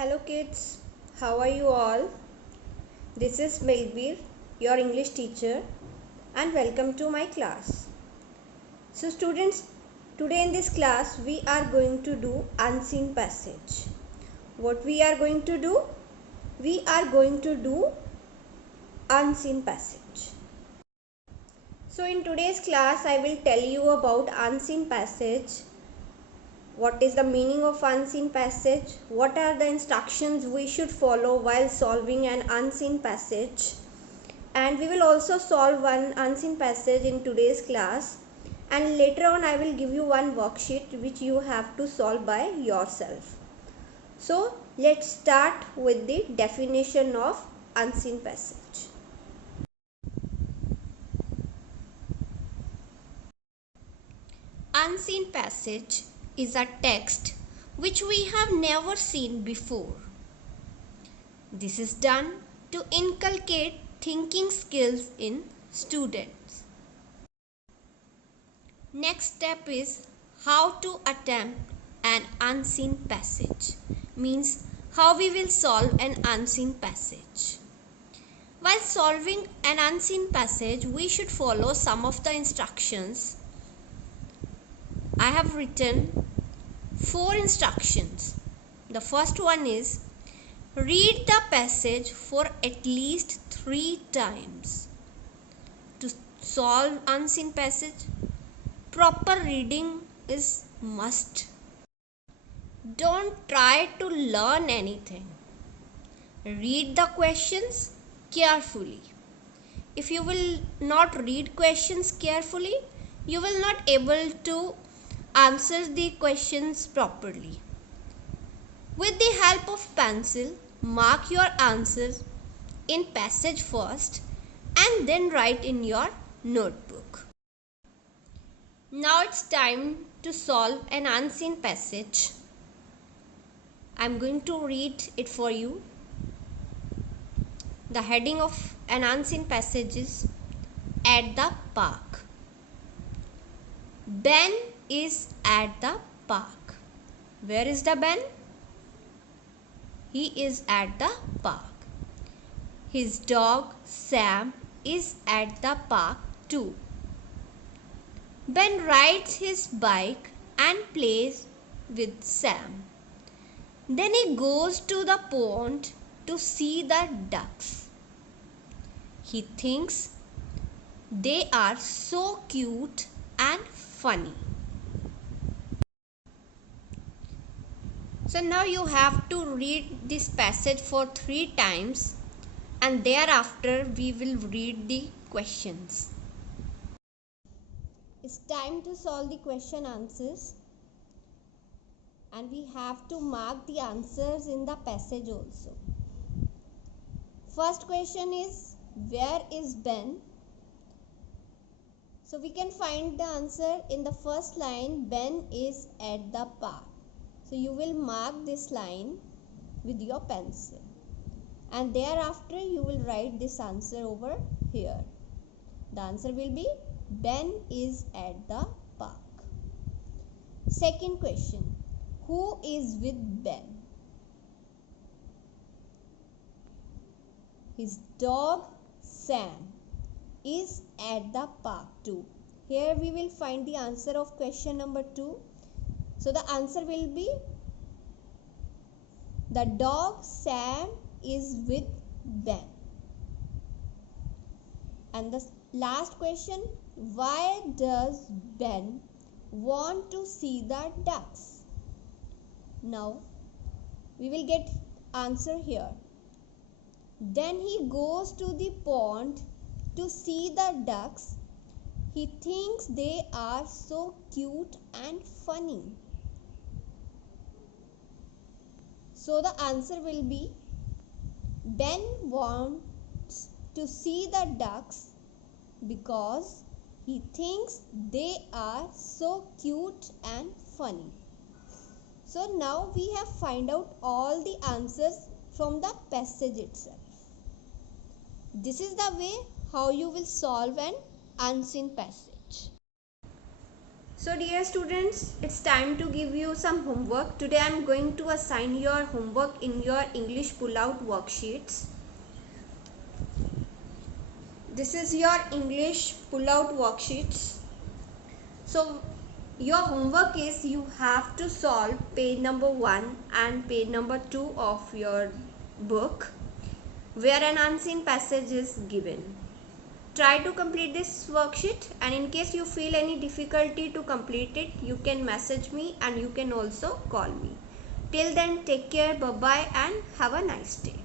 Hello kids, how are you all? This is Melbir, your English teacher, and welcome to my class. So students, today in this class we are going to do unseen passage. What we are going to do? We are going to do unseen passage. So in today's class I will tell you about unseen passage. What is the meaning of unseen passage? What are the instructions we should follow while solving an unseen passage? And we will also solve one unseen passage in today's class. And later on I will give you one worksheet which you have to solve by yourself. So let's start with the definition of unseen passage. Unseen passage is a text which we have never seen before. This is done to inculcate thinking skills in students. Next step is how to attempt an unseen passage, means how we will solve an unseen passage. While solving an unseen passage, we should follow some of the instructions. I have written 4 instructions. The first one is read the passage for at least 3 times. To solve unseen passage, proper reading is must. Don't try to learn anything. Read the questions carefully. If you will not read questions carefully, you will not able to answer the questions properly. With the help of pencil, mark your answers in passage first and then write in your notebook. Now it's time to solve an unseen passage. I'm going to read it for you. The heading of an unseen passage is at the park. Ben is at the park. Where is the Ben? He is at the park. His dog Sam is at the park too. Ben rides his bike and plays with Sam. Then he goes to the pond to see the ducks. He thinks they are so cute and funny. So now you have to read this passage for 3 times and thereafter we will read the questions. It's time to solve the question answers, and we have to mark the answers in the passage also. First question is, where is Ben? So we can find the answer in the first line, Ben is at the park. So you will mark this line with your pencil and thereafter you will write this answer over here. The answer will be Ben is at the park. Second question, who is with Ben? His dog Sam is at the park too. Here we will find the answer of question number 2. So the answer will be the dog Sam is with Ben. And the last question, why does Ben want to see the ducks? Now we will get answer here. Then he goes to the pond to see the ducks. He thinks they are so cute and funny. So the answer will be Ben wants to see the ducks because he thinks they are so cute and funny. So now we have find out all the answers from the passage itself. This is the way how you will solve an unseen passage. So dear students, it's time to give you some homework. Today I am going to assign your homework in your English pull-out worksheets. This is your English pull-out worksheets. So your homework is you have to solve page number 1 and page number 2 of your book where an unseen passage is given. Try to complete this worksheet, and in case you feel any difficulty to complete it, you can message me and you can also call me. Till then, take care, bye bye, and have a nice day.